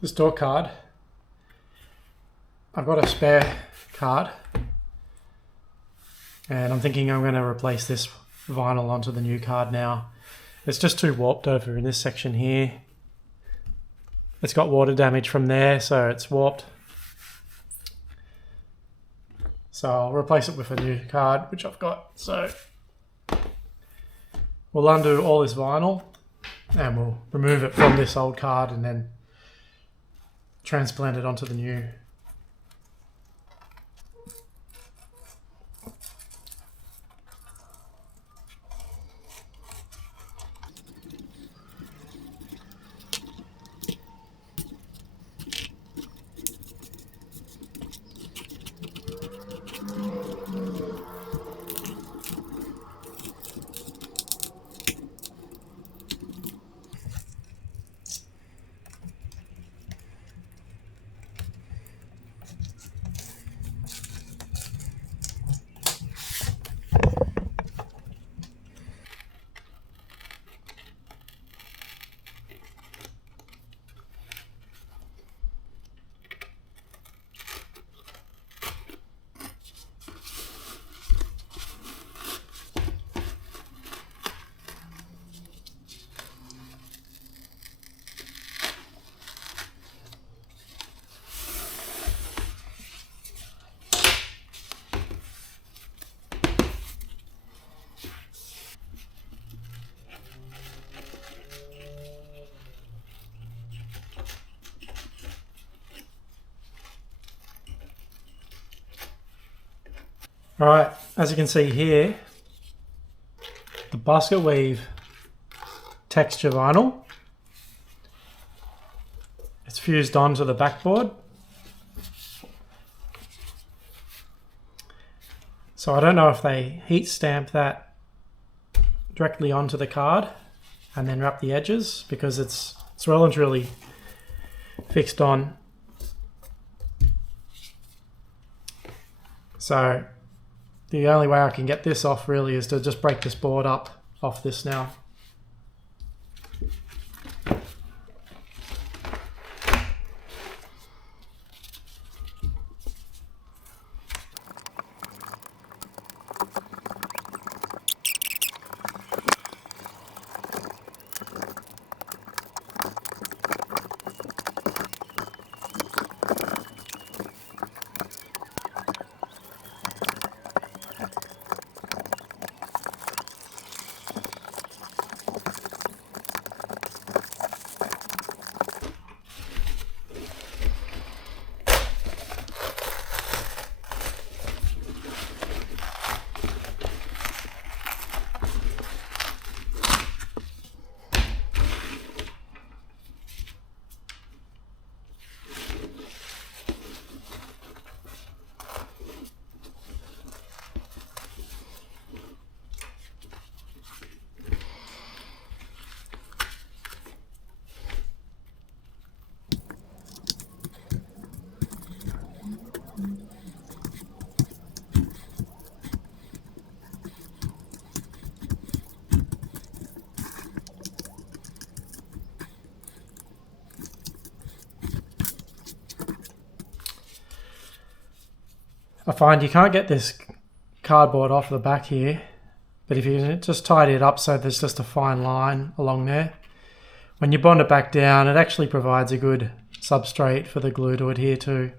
this door card, I've got a spare card and I'm thinking I'm going to replace this vinyl onto the new card now. It's just too warped over in this section here. It's got water damage from there, so it's warped. So I'll replace it with a new card, which I've got. So we'll undo all this vinyl and we'll remove it from this old card and then transplant it onto the new. Alright, as you can see here, the basketweave texture vinyl, it's fused onto the backboard. So I don't know if they heat stamp that directly onto the card and then wrap the edges, because it's well and truly fixed on. So the only way I can get this off really is to just break this board up off this now. I find you can't get this cardboard off the back here, but if you just tidy it up so there's just a fine line along there, when you bond it back down, it actually provides a good substrate for the glue to adhere to,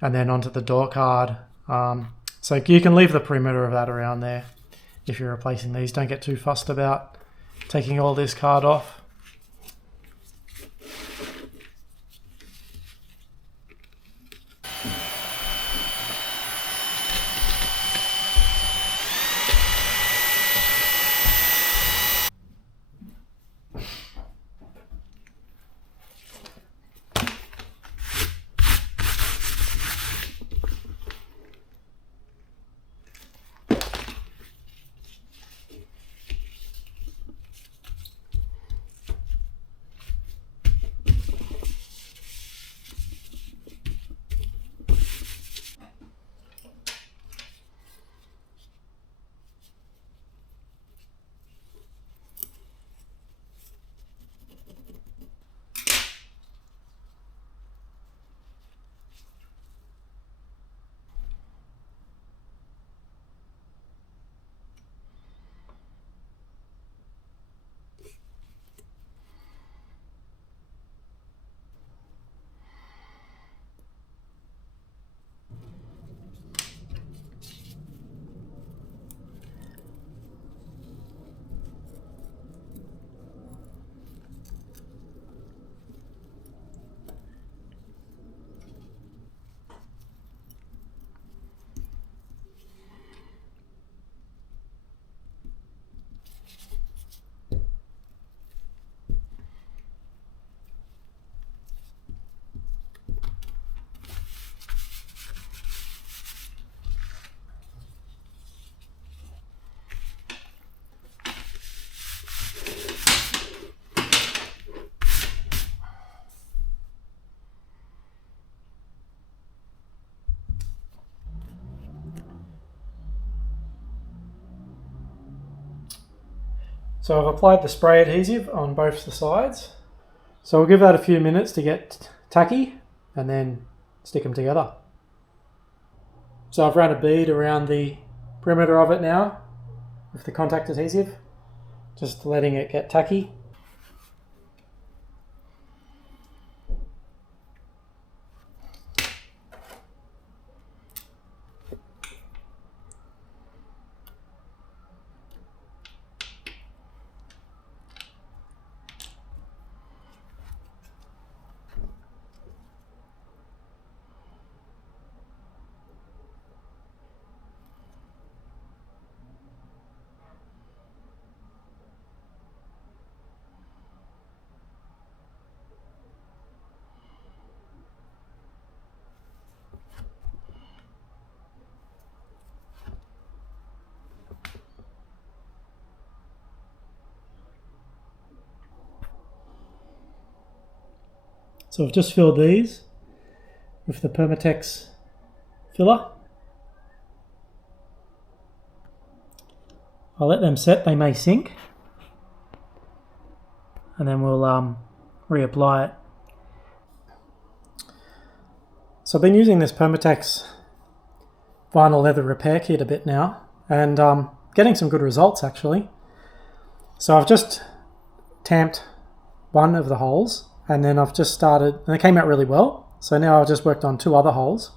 and then onto the door card. So you can leave the perimeter of that around there if you're replacing these. Don't get too fussed about taking all this card off. So I've applied the spray adhesive on both the sides. So we'll give that a few minutes to get tacky and then stick them together. So I've run a bead around the perimeter of it now with the contact adhesive, just letting it get tacky. So I've just filled these with the Permatex filler. I'll let them set, they may sink. And then we'll reapply it. So I've been using this Permatex vinyl leather repair kit a bit now, and getting some good results actually. So I've just tamped one of the holes, and then I've just started, and it came out really well. So now I've just worked on 2 other holes.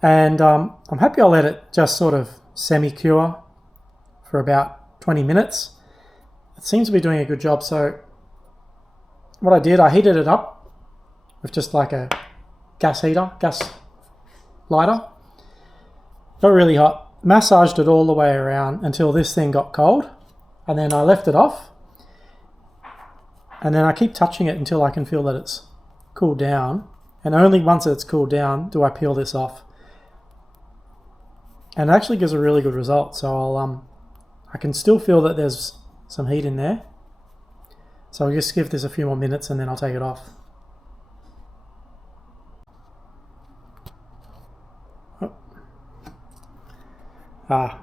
And I'm happy I'll let it just sort of semi-cure for about 20 minutes. It seems to be doing a good job. So what I did, I heated it up with just like a gas lighter. Got really hot. Massaged it all the way around until this thing got cold. And then I left it off. And then I keep touching it until I can feel that it's cooled down. And only once it's cooled down do I peel this off. And it actually gives a really good result. So I can still feel that there's some heat in there. So I'll just give this a few more minutes and then I'll take it off. Oh.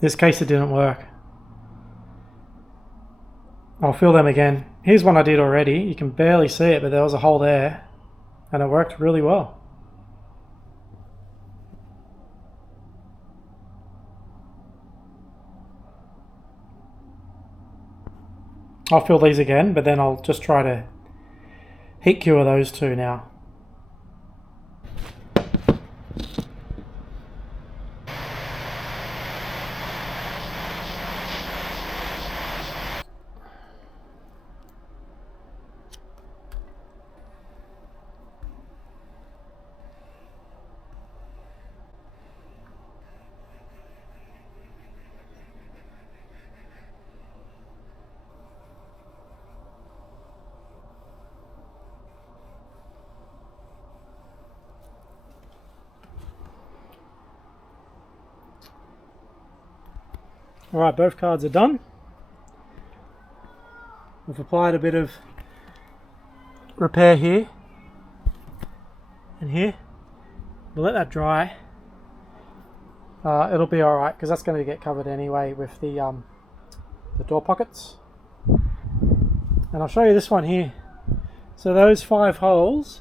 This case it didn't work. I'll fill them again. Here's one I did already. You can barely see it, but there was a hole there and it worked really well. I'll fill these again, but then I'll just try to heat cure those 2 now. Alright, both cards are done. We've applied a bit of repair here and here. We'll let that dry. It'll be alright because that's going to get covered anyway with the door pockets. And I'll show you this one here. So those 5 holes,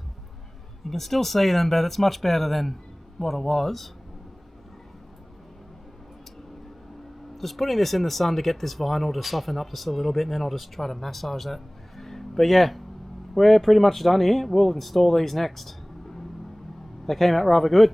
you can still see them, but it's much better than what it was. Just putting this in the sun to get this vinyl to soften up just a little bit, and then I'll just try to massage that. But yeah, we're pretty much done here. We'll install these next. They came out rather good.